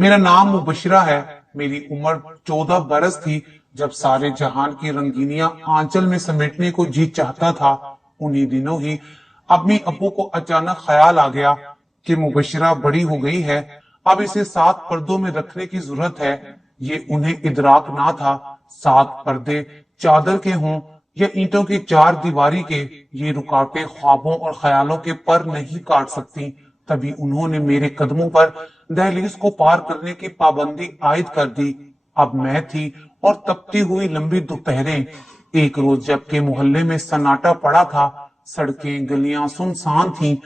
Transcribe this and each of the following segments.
मेरा नाम मुबशिरा है। मेरी उम्र 14 बरस थी जब सारे जहान की रंगीनियां आंचल में समेटने को जी चाहता था। उन्हीं दिनों ही अम्मी अब्बू को अचानक ख्याल आ गया कि मुबशिरा बड़ी हो गई है, अब इसे 7 पर्दों में रखने की जरूरत है। ये उन्हें इदराक ना था। 7 पर्दे चादर के हों या ईंटों की 4 दीवारी के, ये रुकावटें ख्वाबों और ख्यालों के पर नहीं काट सकती। तभी उन्होंने मेरे कदमों पर दहलीज को पार करने की पाबंदी आयद कर दी। अब मैं थी और तपती हुई लंबी दोपहरें। एक रोज जबकि मोहल्ले में सन्नाटा पड़ा था, सड़कें गलियां सुनसान थीं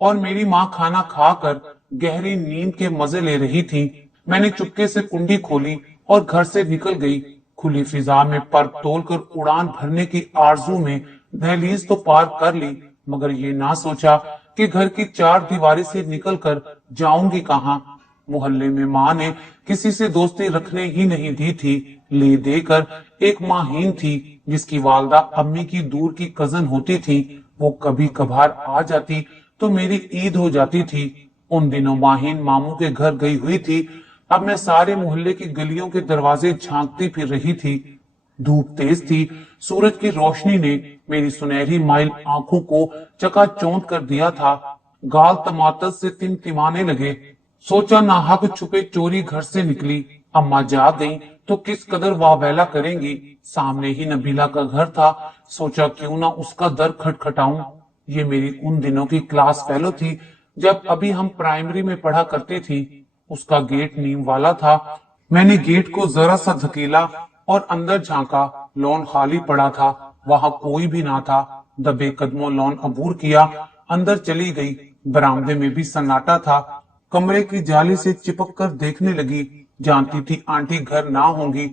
और मेरी माँ खाना खाकर गहरी नींद के मजे ले रही थी, मैंने चुपके से कुंडी खोली और घर से निकल गई। खुली फिजा में पर तोलकर उड़ान भरने की आरजू में दहलीज तो पार कर ली, मगर ये ना सोचा कि घर की 4 दीवारी से निकलकर जाऊंगी कहाँ। मोहल्ले में माँ ने किसी से दोस्ती रखने ही नहीं दी थी। ले देकर एक माहीन थी जिसकी वालदा अम्मी की दूर की कजन होती थी। वो कभी कभार आ जाती तो मेरी ईद हो जाती थी। उन दिनों माहीन मामू के घर गई हुई थी। अब मैं सारे मोहल्ले की गलियों के दरवाजे झांकती फिर रही थी। धूप तेज थी। सूरज की रोशनी ने मेरी सुनहरी माइल आंखों को चकाचौंध कर दिया था। गाल टमाटर से टिमटिमाने लगे। सोचा नाहक छुपे चोरी घर से निकली। अम्मा जाग गई तो किस कदर वाहवेला करेंगी। सामने ही नबीला का घर था। सोचा क्यों ना उसका दर खटखटाऊं। ये मेरी उन दिनों की क्लास फेलो थी जब अभी हम प्राइमरी में पढ़ा करती थी। उसका गेट नीम वाला था। मैंने गेट को जरा सा धकेला और अंदर झांका। लॉन खाली पड़ा था, वहां कोई भी ना था। दबे कदमों लॉन अबूर किया, अंदर चली गई। बरामदे में भी सन्नाटा था। कमरे की जाली से चिपक कर देखने लगी। जानती थी आंटी घर ना होंगी।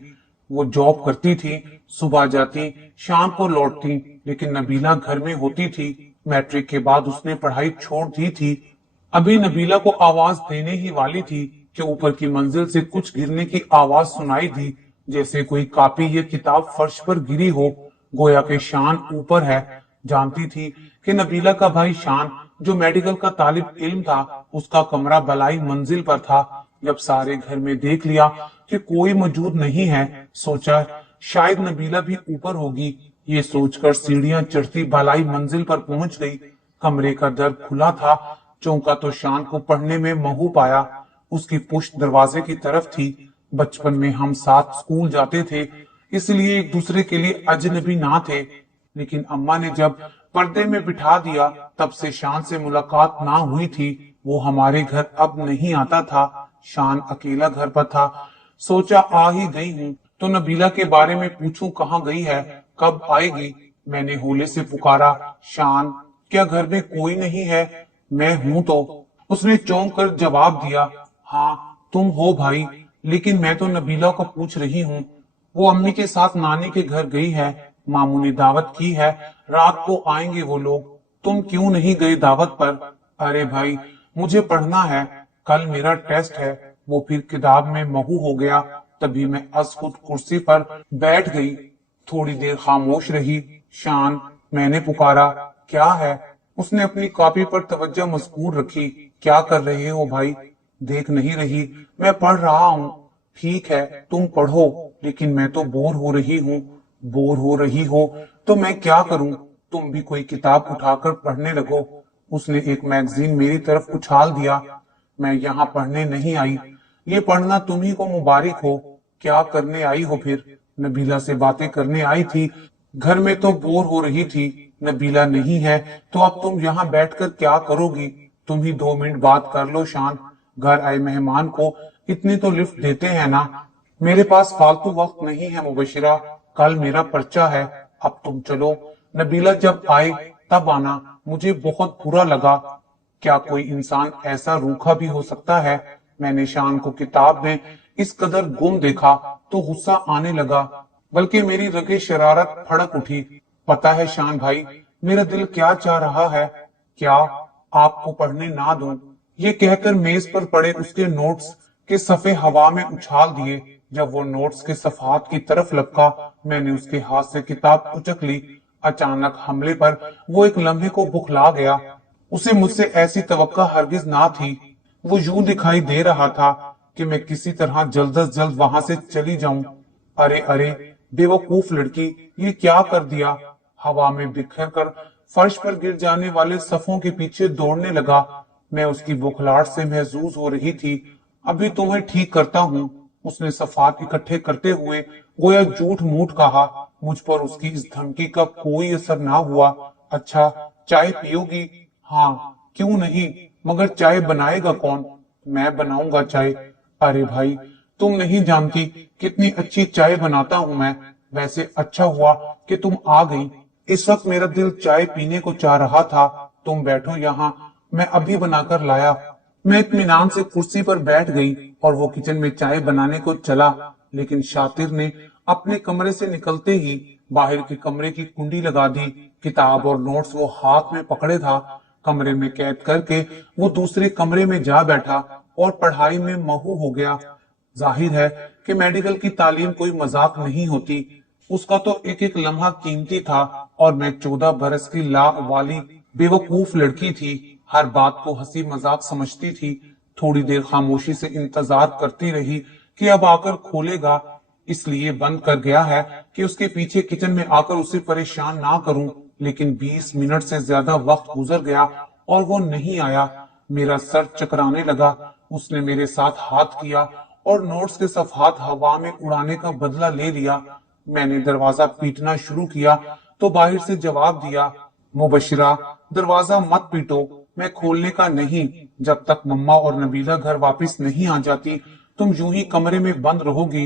वो जॉब करती थी, सुबह जाती शाम को लौटती, लेकिन नबीला घर में होती थी। मैट्रिक के बाद उसने पढ़ाई छोड़ दी थी। अभी नबीला को आवाज देने ही वाली थी कि ऊपर की मंजिल से कुछ गिरने की आवाज सुनाई दी, जैसे कोई कॉपी या किताब फर्श पर गिरी हो। गोया के शान ऊपर है। जानती थी कि नबीला का भाई शान जो मेडिकल का तालिब इल्म था, उसका कमरा बलाई मंजिल पर था। जब सारे घर में देख लिया कि कोई मौजूद नहीं है, सोचा शायद नबीला भी ऊपर होगी। ये सोचकर सीढ़ियां चढ़ती बलाई मंजिल पर पहुंच गई। कमरे का दर खुला था। चौंका तो शान को पढ़ने में महू पाया। उसकी पुश्त दरवाजे की तरफ थी। बचपन में हम साथ स्कूल जाते थे, इसलिए एक दूसरे के लिए अजनबी ना थे। लेकिन अम्मा ने जब पर्दे में बिठा दिया, तब से शान से मुलाकात ना हुई थी। वो हमारे घर अब नहीं आता था। शान अकेला घर पर था। सोचा आ ही गई हूँ तो नबीला के बारे में पूछूं कहाँ गई है, कब आएगी। मैंने होले से पुकारा, शान क्या घर में कोई नहीं है? मैं हूं तो। उसने चौंक कर जवाब दिया, हाँ तुम हो भाई, लेकिन मैं तो नबीला को पूछ रही हूँ। वो अम्मी के साथ नानी के घर गई है। मामू ने दावत की है, रात को आएंगे वो लोग। तुम क्यों नहीं गए दावत पर? अरे भाई मुझे पढ़ना है, कल मेरा टेस्ट है। वो फिर किताब में महू हो गया। तभी मैं खुद कुर्सी पर बैठ गई। थोड़ी देर खामोश रही। शान, मैंने पुकारा, क्या है? उसने अपनी कॉपी पर तवज्जो मजबूर रखी। क्या कर रहे हो भाई? देख नहीं रही? मैं पढ़ रहा हूँ। ठीक है तुम पढ़ो, लेकिन मैं तो बोर हो रही हूँ। बोर हो रही हो तो मैं क्या करूँ? तुम भी कोई किताब उठाकर पढ़ने लगो। उसने एक मैगजीन मेरी तरफ उछाल दिया। मैं यहाँ पढ़ने नहीं आई, ये पढ़ना तुम्ही को मुबारक हो। क्या करने आई हो फिर? नबीला से बातें करने आई थी। घर में तो बोर हो रही थी। नबीला नहीं है तो अब तुम यहाँ बैठकर क्या करोगी? तुम ही 2 मिनट बात कर लो शान। घर आए मेहमान को इतनी तो लिफ्ट देते हैं ना। मेरे पास फालतू वक्त नहीं है मुबशिरा, कल मेरा पर्चा है। अब तुम चलो। नबीला जब आए तब आना। मुझे बहुत बुरा लगा। क्या कोई इंसान ऐसा रूखा भी हो सकता है? मैंने शान को किताब में इस कदर गुम देखा तो गुस्सा आने लगा, बल्कि मेरी रगे शरारत फड़क उठी। पता है शान भाई, मेरा दिल क्या चाह रहा है? क्या आपको पढ़ने ना दूं? ये कहकर मेज पर पड़े उसके नोट्स के सफे हवा में उछाल दिए। जब वो नोट्स के सफात की तरफ लपका, मैंने उसके हाथ से किताब उचक ली। अचानक हमले पर वो एक लम्हे को बुखला गया। उसे मुझसे ऐसी तवक्का हरगिज ना थी। वो यूं दिखाई दे रहा था कि मैं किसी तरह जल्द अज जल्द वहां से चली जाऊं। अरे अरे बेवकूफ लड़की, ये क्या कर दिया। हवा में बिखर कर फर्श पर गिर जाने वाले सफों के पीछे दौड़ने लगा। मैं उसकी बुखलाहट से महजूज हो रही थी। अभी तुम्हें ठीक करता हूँ, उसने सफात इकट्ठे करते हुए गोया झूठ मूठ कहा। मुझ पर उसकी इस धमकी का कोई असर ना हुआ। अच्छा, चाय पियोगी? हाँ, क्यों नहीं, मगर चाय बनाएगा कौन? मैं बनाऊंगा चाय। अरे भाई, तुम नहीं जानती कितनी अच्छी चाय बनाता हूँ मैं। वैसे अच्छा हुआ कि तुम आ गई। इस वक्त मेरा दिल चाय पीने को चाह रहा था। तुम बैठो यहाँ, मैं अभी बनाकर लाया। मैं इत्मीनान से कुर्सी पर बैठ गई और वो किचन में चाय बनाने को चला। लेकिन शातिर ने अपने कमरे से निकलते ही बाहर के कमरे की कुंडी लगा दी। किताब और नोट्स वो हाथ में पकड़े था। कमरे में कैद करके वो दूसरे कमरे में जा बैठा और पढ़ाई में महू हो गया। जाहिर है कि मेडिकल की तालीम कोई मजाक नहीं होती। उसका तो एक एक लम्हा कीमती था और मैं 14 बरस की ला वाली बेवकूफ लड़की थी। हर बात को हंसी मजाक समझती थी। थोड़ी देर खामोशी से इंतजार करती रही कि अब आकर खोलेगा। इसलिए बंद कर गया है कि उसके पीछे किचन में आकर उसे परेशान ना करूं। लेकिन 20 मिनट से ज्यादा वक्त गुजर गया और वो नहीं आया। मेरा सर चकराने लगा। उसने मेरे साथ हाथ किया और नोट्स के सफ़ात हवा में उड़ाने का बदला ले लिया। मैंने दरवाजा पीटना शुरू किया तो बाहर से जवाब दिया, मुबशिरा, दरवाजा मत पीटो, मैं खोलने का नहीं। जब तक मम्मा और नबीला घर वापस नहीं आ जाती तुम यूं ही कमरे में बंद रहोगी।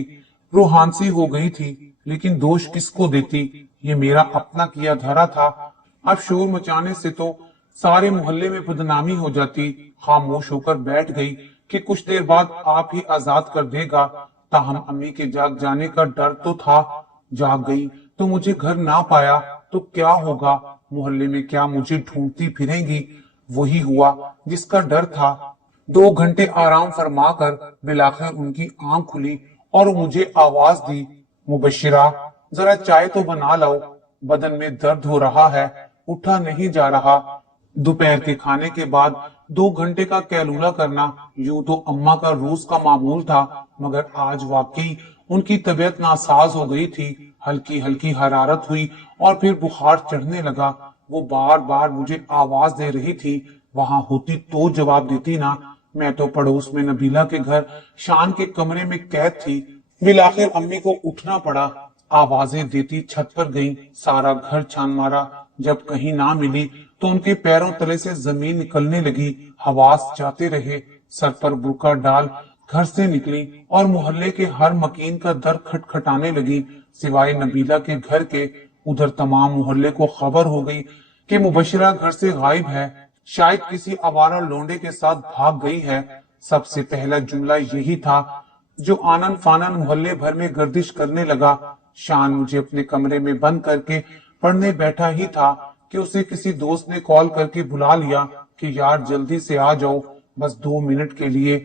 रूहानसी हो गई थी, लेकिन दोष किसको देती, ये मेरा अपना किया धरा था। अब शोर मचाने से तो सारे मोहल्ले में बदनामी हो जाती। खामोश होकर बैठ गई कि कुछ देर बाद आप ही आजाद कर देगा। ताहम अम्मी के जाग जाने का डर तो था। जाग गई तो मुझे घर ना पाया तो क्या होगा? मोहल्ले में क्या मुझे ढूंढती फिरेंगी? वही हुआ जिसका डर था। 2 घंटे आराम फरमा कर बिलाखिर उनकी आंख खुली और मुझे आवाज दी, मुबशिरा, जरा चाय तो बना लाओ, बदन में दर्द हो रहा है, उठा नहीं जा रहा। दोपहर के खाने के बाद 2 घंटे का कैलूला करना यूं तो अम्मा का रोज का मामूल था, मगर आज वाकई उनकी तबीयत नासाज हो गई थी। हल्की हल्की हरारत हुई और फिर बुखार चढ़ने लगा। वो बार बार मुझे आवाज दे रही थी। वहां होती तो जवाब देती ना। मैं तो पड़ोस में नबीला के घर शान के कमरे में कैद थी। बिलाखिर अम्मी को उठना पड़ा। आवाजें देती छत पर गई, सारा घर छान मारा। जब कहीं ना मिली तो उनके पैरों तले से जमीन निकलने लगी। हवास जाते रहे। सर पर बुरका डाल घर से निकली और मोहल्ले के हर मकीन का दर खटखटाने लगी, सिवाय नबीला के घर के। उधर तमाम मोहल्ले को खबर हो गई कि मुबशिरा घर से गायब है, शायद किसी आवारा लोंडे के साथ भाग गई है। सबसे पहला जुमला यही था जो आनन फानन मोहल्ले भर में गर्दिश करने लगा। शान मुझे अपने कमरे में बंद करके पढ़ने बैठा ही था कि उसे किसी दोस्त ने कॉल करके बुला लिया कि यार जल्दी से आ जाओ, बस 2 मिनट के लिए,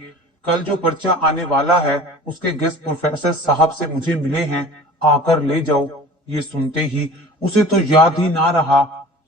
कल जो पर्चा आने वाला है उसके गेस्ट प्रोफेसर साहब से मुझे मिले हैं, आकर ले जाओ। ये सुनते ही उसे तो याद ही ना रहा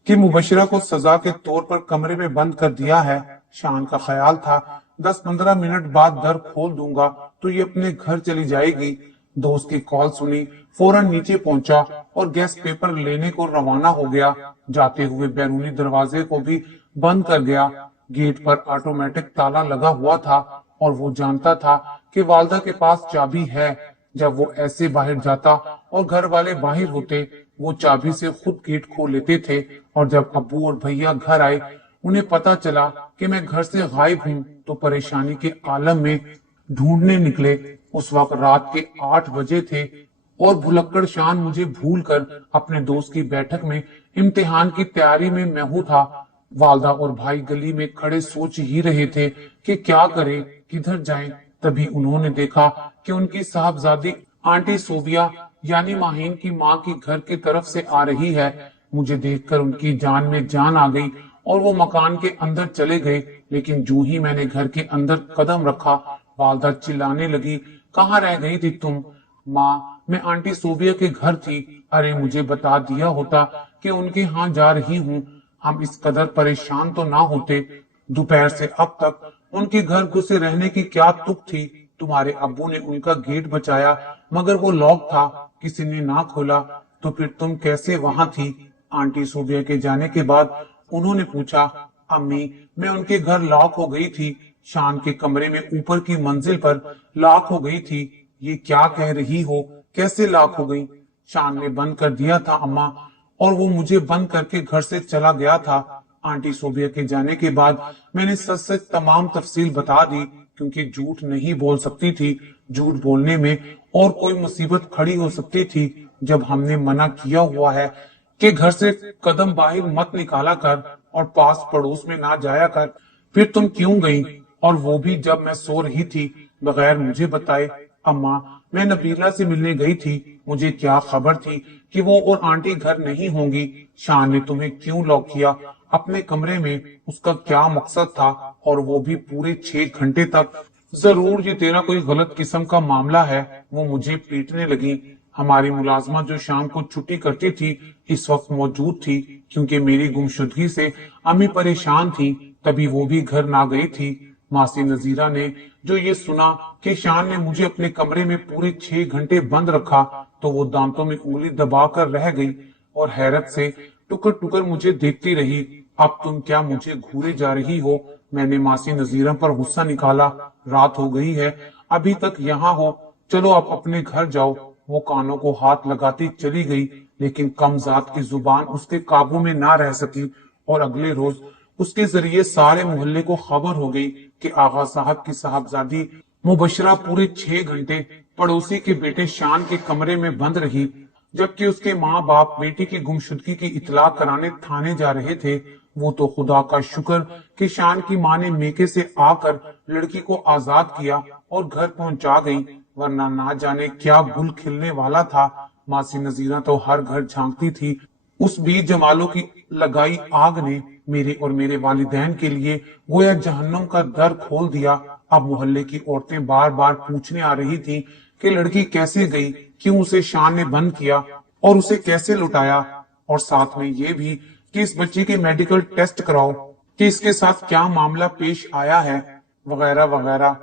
कि मुबशिरा को सजा के तौर पर कमरे में बंद कर दिया है। शान का ख्याल था 10-15 मिनट बाद दर खोल दूंगा तो ये अपने घर चली जाएगी। दोस्त की कॉल सुनी, फौरन नीचे पहुंचा और गैस पेपर लेने को रवाना हो गया। जाते हुए बैरूनी दरवाजे को भी बंद कर गया। गेट पर ऑटोमेटिक ताला लगा हुआ था और वो जानता था कि वालदा के पास चाबी है। जब वो ऐसे बाहर जाता और घर वाले बाहर होते, वो चाबी से खुद गेट खोल लेते थे। और जब अब्बू और भैया घर आए, उन्हें पता चला कि मैं घर से गायब हूँ, तो परेशानी के आलम में ढूंढने निकले। उस वक्त रात के 8 बजे थे और भुलक्कड़ शान मुझे भूल कर अपने दोस्त की बैठक में इम्तिहान की तैयारी में महू था। वालदा और भाई गली में खड़े सोच ही रहे थे कि क्या करें, किधर जाएं। तभी उन्होंने देखा कि उनकी साहबजादी आंटी सोबिया यानी माहीन की माँ की घर की तरफ से आ रही है। मुझे देखकर उनकी जान में जान आ गई और वो मकान के अंदर चले गए। लेकिन जूं ही मैंने घर के अंदर कदम रखा, वालदा चिल्लाने लगी, कहाँ रह गई थी तुम? माँ, मैं आंटी सोबिया के घर थी। अरे मुझे बता दिया होता कि उनके यहाँ जा रही हूँ, हम इस कदर परेशान तो ना होते। दोपहर से अब तक उनके घर घुसे रहने की क्या तुक थी। तुम्हारे अब्बू ने उनका गेट बचाया, मगर वो लॉक था, किसी ने ना खोला, तो फिर तुम कैसे वहां थी? आंटी सूबिया के जाने के बाद उन्होंने पूछा। अम्मी, मैं उनके घर लॉक हो गई थी, शान के कमरे में ऊपर की मंजिल पर लॉक हो गई थी। ये क्या कह रही हो? कैसे लॉक हो गई? शान ने बंद कर दिया था अम्मा, और वो मुझे बंद करके घर से चला गया था। आंटी सोबिया के जाने के बाद मैंने सच सच तमाम तफसील बता दी, क्योंकि झूठ नहीं बोल सकती थी। झूठ बोलने में और कोई मुसीबत खड़ी हो सकती थी। जब हमने मना किया हुआ है कि घर से कदम बाहर मत निकाला कर और पास पड़ोस में ना जाया कर, फिर तुम क्यों गई? और वो भी जब मैं सो रही थी, बगैर मुझे बताए। अम्मा, मैं नबीला से मिलने गई थी, मुझे क्या खबर थी कि वो और आंटी घर नहीं होंगी? शान ने तुम्हें क्यों लॉक किया अपने कमरे में? उसका क्या मकसद था? और वो भी पूरे 6 घंटे तक? जरूर ये तेरा कोई गलत किस्म का मामला है। वो मुझे पीटने लगी। हमारी मुलाजमा जो शाम को छुट्टी करती थी, इस वक्त मौजूद थी, क्योंकि मेरी गुमशुदगी से अम्मी परेशान थी, तभी वो भी घर ना गई थी। मासी नजीरा ने जो ये सुना कि शान ने मुझे अपने कमरे में पूरे 6 घंटे बंद रखा, तो वो दांतों में उंगली दबाकर रह गई और हैरत से टुकर टुकर मुझे देखती रही। अब तुम क्या मुझे घूरे जा रही हो? मैंने मासी नजीरा पर गुस्सा निकाला। रात हो गई है, अभी तक यहाँ हो, चलो आप अपने घर जाओ। वो कानों को हाथ लगाती चली गई, लेकिन कमजात की जुबान उसके काबू में ना रह सकी, और अगले रोज उसके जरिए सारे मोहल्ले को खबर हो गई कि आगा साहब की साहबजादी मुबशरा पूरे 6 घंटे पड़ोसी के बेटे शान के कमरे में बंद रही, जबकि उसके माँ बाप बेटी की गुमशुदगी की इतला कराने थाने जा रहे थे। वो तो खुदा का शुक्र कि शान की माँ ने मेके से आकर लड़की को आजाद किया और घर पहुंचा गई, वरना ना जाने क्या गुल खिलने वाला था। मासी नजीरा तो हर घर झांकती थी। उस बीच जमालों की लगाई आग ने मेरे और मेरे वालिदैन के लिए गोया जहन्नुम का दर खोल दिया। अब मोहल्ले की औरतें बार बार पूछने आ रही थी कि लड़की कैसे गई, क्यों उसे शान ने बंद किया और उसे कैसे लुटाया, और साथ में ये भी कि इस बच्ची के मेडिकल टेस्ट कराओ कि इसके साथ क्या मामला पेश आया है, वगैरह वगैरह।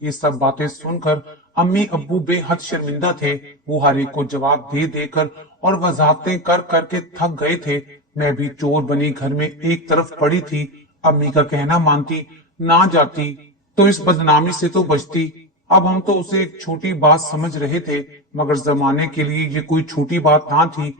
ये सब बातें सुनकर अम्मी अब्बू बेहद शर्मिंदा थे। वो हर एक को जवाब दे देकर और वजाहतें कर करके थक गए थे। मैं भी चोर बनी घर में एक तरफ पड़ी थी। अम्मी का कहना मानती, ना जाती तो इस बदनामी से तो बचती। अब हम तो उसे एक छोटी बात समझ रहे थे, मगर जमाने के लिए ये कोई छोटी बात ना थी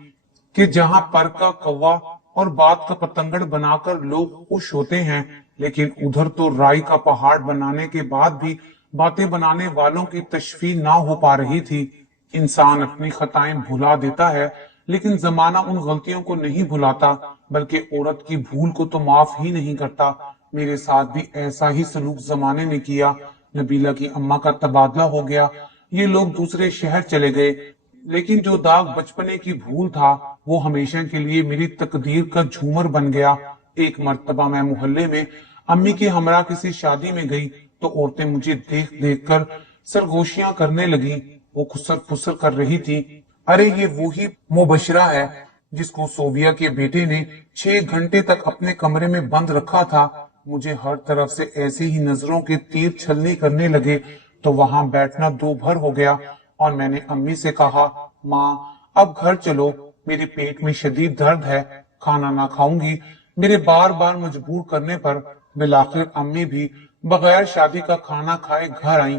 कि जहां पर का कौवा और बात का पतंगड़ बनाकर लोग खुश होते हैं, लेकिन उधर तो राई का पहाड़ बनाने के बाद भी बातें बनाने वालों की तशफी ना हो पा रही थी। इंसान अपनी खताएं भुला देता है, लेकिन जमाना उन गलतियों को नहीं भुलाता, बल्कि औरत की भूल को तो माफ ही नहीं करता। मेरे साथ भी ऐसा ही सलूक जमाने ने किया। नबीला की अम्मा का तबादला हो गया, ये लोग दूसरे शहर चले गए, लेकिन जो दाग बचपने की भूल था, वो हमेशा के लिए मेरी तकदीर का झूमर बन गया। एक मर्तबा मैं मोहल्ले में अम्मी के हमरा किसी शादी में गई, तो औरतें मुझे देख देख कर सरगोशियां करने लगी। वो खुसर फुसर कर रही थी, अरे ये वही मुबशरा है जिसको सोबिया के बेटे ने 6 घंटे तक अपने कमरे में बंद रखा था। मुझे हर तरफ से ऐसे ही नजरों के तीर छलनी करने लगे, तो वहां बैठना दो भर हो गया, और मैंने अम्मी से कहा, माँ अब घर चलो, मेरे पेट में शदीद दर्द है, खाना ना खाऊंगी। मेरे बार बार मजबूर करने पर बिलाखिर अम्मी भी बगैर शादी का खाना खाए घर आई।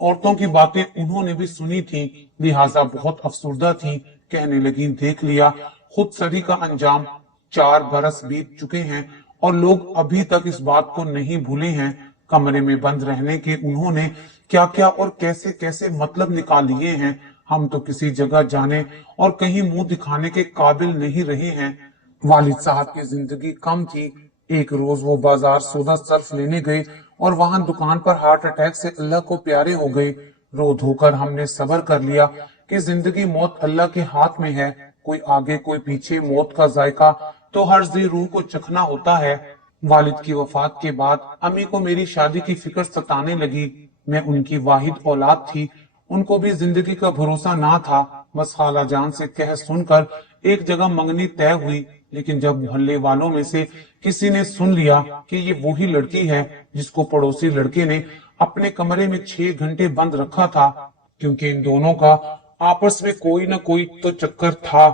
औरतों की बातें उन्होंने भी सुनी थी, लिहाजा बहुत अफसुर्दा थी। कहने लगी, देख लिया खुद सदी का अंजाम। 4 बरस बीत चुके हैं और लोग अभी तक इस बात को नहीं भूले हैं। कमरे में बंद रहने के उन्होंने क्या क्या और कैसे कैसे मतलब निकाल लिए हैं। हम तो किसी जगह जाने और कहीं मुंह दिखाने के काबिल नहीं रहे हैं। वालिद साहब की जिंदगी कम थी। एक रोज वो बाजार सौदा सर्फ लेने गए और वहां दुकान पर हार्ट अटैक से अल्लाह को प्यारे हो गए। रो धोकर हमने सब्र कर लिया कि जिंदगी मौत अल्लाह के हाथ में है, कोई आगे कोई पीछे, मौत का जायका तो हर जी रूह को चखना होता है। वालिद की वफात के बाद अम्मी को मेरी शादी की फिक्र सताने लगी। मैं उनकी वाहिद औलाद थी, उनको भी जिंदगी का भरोसा ना था। बस खाला जान से कह सुनकर एक जगह मंगनी तय हुई, लेकिन जब मोहल्ले वालों में से किसी ने सुन लिया कि ये वही लड़की है जिसको पड़ोसी लड़के ने अपने कमरे में 6 घंटे बंद रखा था, क्योंकि इन दोनों का आपस में कोई ना कोई तो चक्कर था।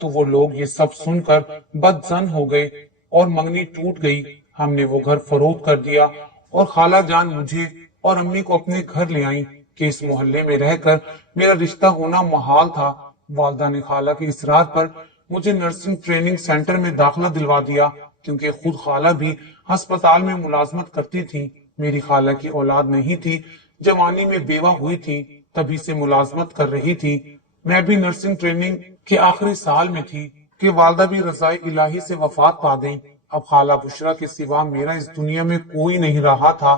तो वो लोग ये सब सुनकर बदजन हो गए और मंगनी टूट गई। हमने वो घर फरोख्त कर दिया और खाला जान मुझे और अम्मी को अपने घर ले आई कि इस मोहल्ले में रहकर मेरा रिश्ता होना मुहाल था। वालदा ने खाला के इसरार पर मुझे नर्सिंग ट्रेनिंग सेंटर में दाखिला दिलवा दिया, क्योंकि खुद खाला भी अस्पताल में मुलाजमत करती थी। मेरी खाला की औलाद नहीं थी, जवानी में बेवा हुई थी, तभी से मुलाजमत कर रही थी। मैं भी नर्सिंग ट्रेनिंग के आखिरी साल में थी कि वालदा भी रज़ाए इलाही से वफात पा गई। अब खाला बुशरा के सिवा मेरा इस दुनिया में कोई नहीं रहा था।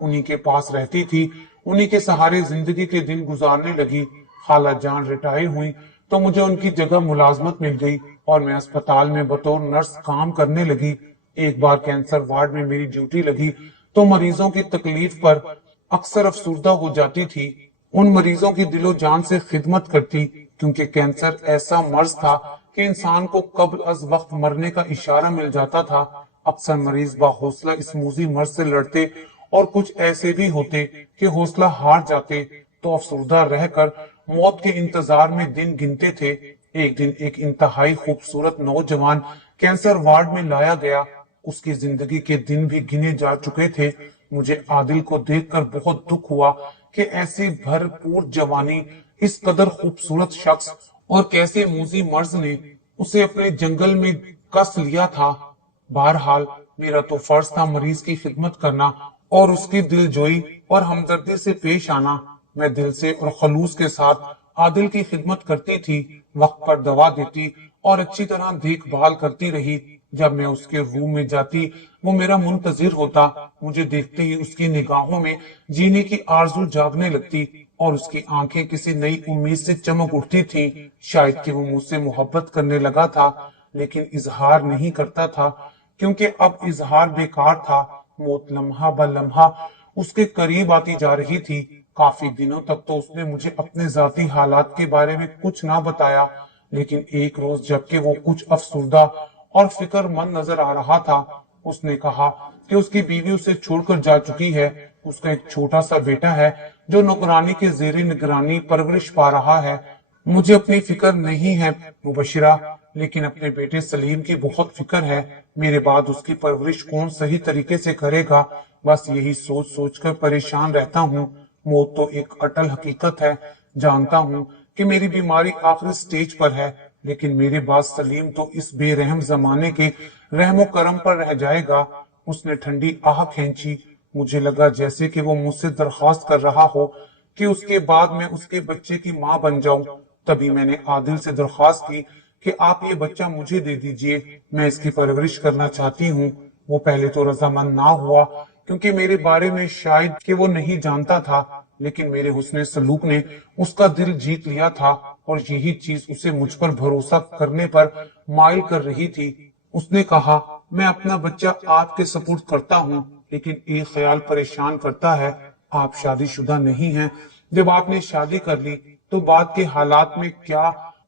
उन्हीं के पास रहती थी, उन्हीं के सहारे जिंदगी के दिन गुजारने लगी। खाला जान रिटायर हुई तो मुझे उनकी जगह मुलाजमत मिल गई और मैं अस्पताल में बतौर नर्स काम करने लगी। एक बार कैंसर वार्ड में मेरी ड्यूटी लगी तो मरीजों की तकलीफ पर अक्सर अफसुर्दा हो जाती थी। उन मरीजों की दिलो जान से खिदमत करती, क्योंकि कैंसर ऐसा मर्ज था कि इंसान को कब्ल अज वक्त मरने का इशारा मिल जाता था। अक्सर मरीज बाहौसला इस मूजी मर्ज से लड़ते और कुछ ऐसे भी होते कि हौसला हार जाते तो अफसुर्दा रहकर मौत के इंतजार में दिन गिनते थे। एक दिन एक इंतहाई खूबसूरत नौजवान कैंसर वार्ड में लाया गया। उसकी जिंदगी के दिन भी गिने जा चुके थे। मुझे आदिल को देखकर बहुत दुख हुआ कि ऐसी भरपूर जवानी, इस कदर खूबसूरत शख्स और कैसे मूजी मर्ज ने उसे अपने जंगल में कस लिया था। बहरहाल मेरा तो फर्ज था मरीज की खिदमत करना और उसकी दिलजोई और हमदर्दी से पेश आना। मैं दिल से और खलूस के साथ आदिल की खिदमत करती थी, वक्त पर दवा देती और अच्छी तरह देखभाल करती रही। जब मैं उसके रूम में जाती वो मेरा मुंतजिर होता। मुझे देखते ही उसकी निगाहों में जीने की आरज़ू जागने लगती और उसकी आंखें किसी नई उम्मीद से चमक उठती थीं। शायद कि वो मुझसे मोहब्बत करने लगा था, लेकिन इजहार नहीं करता था, क्योंकि अब इजहार बेकार था। मौत लम्हा ब लम्हा उसके करीब आती जा रही थी। काफी दिनों तक तो उसने मुझे अपने जाती हालात के बारे में कुछ ना बताया, लेकिन एक रोज जबकि वो कुछ अफसुर्दा और फिक्रमंद नजर आ रहा था, उसने कहा कि उसकी बीवी उसे छोड़कर जा चुकी है। उसका एक छोटा सा बेटा है जो नौकरानी के जेर निगरानी परवरिश पा रहा है। मुझे अपनी फिक्र नहीं है मुबशिरा, लेकिन अपने बेटे सलीम की बहुत फिक्र है। मेरे बाद उसकी परवरिश कौन सही तरीके से करेगा, बस यही सोच सोच कर परेशान रहता हूँ। मौत तो एक अटल हकीकत है। जानता हूँ कि मेरी बीमारी आखिरी स्टेज पर है, लेकिन मेरे बाद सलीम तो इस बेरहम जमाने के रहमो करम पर रह जाएगा। उसने ठंडी आह खींची। मुझे लगा जैसे कि वो मुझसे दरख्वास्त कर रहा हो कि उसके बाद मैं उसके बच्चे की माँ बन जाऊं। तभी मैंने आदिल से दरख्वास्त की कि आप ये बच्चा मुझे दे दीजिए, मैं इसकी परवरिश करना चाहती हूँ। वो पहले तो रजामंद ना हुआ, क्योंकि मेरे बारे में शायद कि वो नहीं जानता था, लेकिन मेरे हुस्ने सलूक ने उसका दिल जीत लिया था और यही चीज उसे मुझ पर भरोसा करने पर माइल कर रही थी। उसने कहा, मैं अपना बच्चा आपके सपुर्द करता हूँ, लेकिन एक ख्याल परेशान करता है। आप शादीशुदा नहीं हैं। जब आपने शादी कर ली तो बाद के हालात में क्या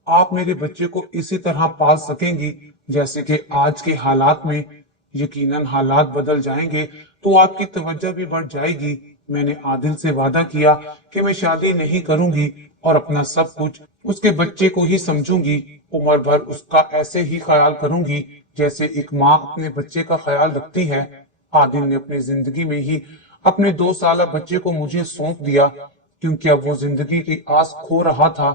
आप मेरे बच्चे को इसी तरह पाल सकेंगी जैसे कि आज के हालात में? यकीनन हालात बदल जाएंगे तो आपकी तवज्जो भी बढ़ जाएगी। मैंने आदिल से वादा किया कि मैं शादी नहीं करूंगी और अपना सब कुछ उसके बच्चे को ही समझूंगी। उम्र भर उसका ऐसे ही ख्याल करूंगी जैसे एक माँ अपने बच्चे का ख्याल रखती है। आदिल ने अपनी जिंदगी में ही अपने 2 साल बच्चे को मुझे सौंप दिया, क्योंकि अब वो जिंदगी की आस खो रहा था।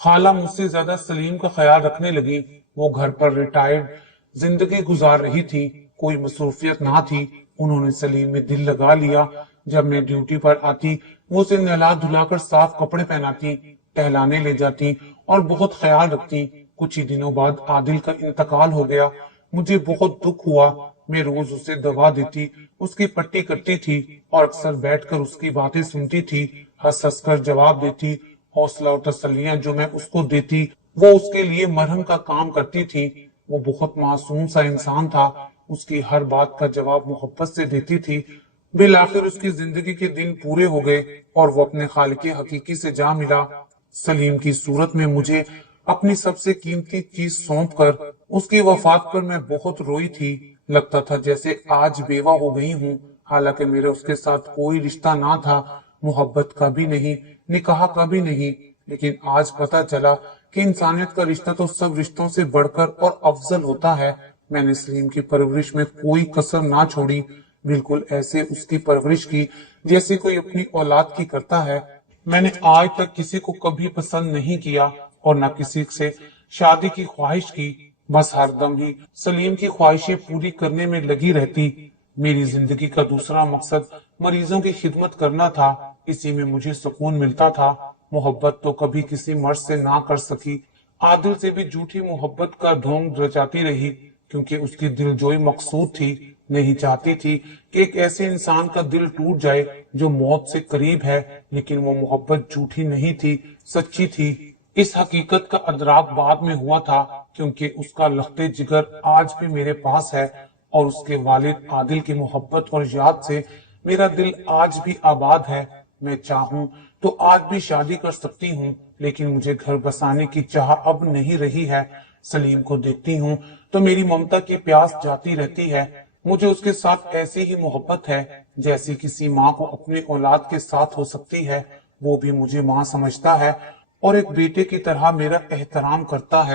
खाला मुझसे ज्यादा सलीम का ख्याल रखने लगी। वो घर पर रिटायर्ड जिंदगी गुजार रही थी, कोई मसरूफियत ना थी। उन्होंने सलीम में दिल लगा लिया। जब मैं ड्यूटी पर आती वो उसे नहला धुलाकर साफ कपड़े पहनाती, टहलाने ले जाती और बहुत ख्याल रखती। कुछ ही दिनों बाद आदिल का इंतकाल हो गया। मुझे बहुत दुख हुआ। मैं रोज उसे दवा देती, उसकी पट्टी करती थी और अक्सर बैठकर उसकी बातें सुनती थी। हंस हंस कर जवाब देती। हौसला और तसल्लियां जो मैं उसको देती वो उसके लिए मरहम का काम करती थी। वो बहुत मासूम सा इंसान था। उसकी हर बात का जवाब मोहब्बत से देती थी। बिल आखिर उसकी जिंदगी के दिन पूरे हो गए और वो अपने खालिक हकीकी से जा मिला। सलीम की सूरत में मुझे अपनी सबसे कीमती चीज सौंप कर उसकी वफात पर मैं बहुत रोई थी। लगता था जैसे आज बेवा हो गई हूँ। हालांकि मेरा उसके साथ कोई रिश्ता ना था, मोहब्बत का भी नहीं, निकाह का भी नहीं। लेकिन आज पता चला कि इंसानियत का रिश्ता तो सब रिश्तों से बढ़कर और अफजल होता है। मैंने सलीम की परवरिश में कोई कसर ना छोड़ी, बिल्कुल ऐसे उसकी परवरिश की जैसे कोई अपनी औलाद की करता है। मैंने आज तक किसी को कभी पसंद नहीं किया और न किसी से शादी की ख्वाहिश की। बस हरदम ही सलीम की ख्वाहिशें पूरी करने में लगी रहती। मेरी जिंदगी का दूसरा मकसद मरीजों की खिदमत करना था, इसी में मुझे सुकून मिलता था। मोहब्बत तो कभी किसी मर्द से ना कर सकी। आदिल से भी झूठी मोहब्बत का ढोंग रचाती रही, क्योंकि उसकी दिलजोई मकसूद थी। नहीं चाहती थी कि एक ऐसे इंसान का दिल टूट जाए जो मौत से करीब है, लेकिन वो मोहब्बत झूठी नहीं थी, सच्ची थी। इस हकीकत का अदराक बाद में हुआ था, क्योंकि उसका लख्ते जिगर आज भी मेरे पास है और उसके वालिद आदिल की मोहब्बत और याद से मेरा दिल आज भी आबाद है। मैं चाहूं तो आज भी शादी कर सकती हूँ, लेकिन मुझे घर बसाने की चाह अब नहीं रही है। सलीम को देखती हूँ तो मेरी ममता की प्यास जाती रहती है। मुझे उसके साथ ऐसी ही मोहब्बत है जैसी किसी माँ को अपने औलाद के साथ हो सकती है। वो भी मुझे माँ समझता है और एक बेटे की तरह मेरा एहतराम करता है।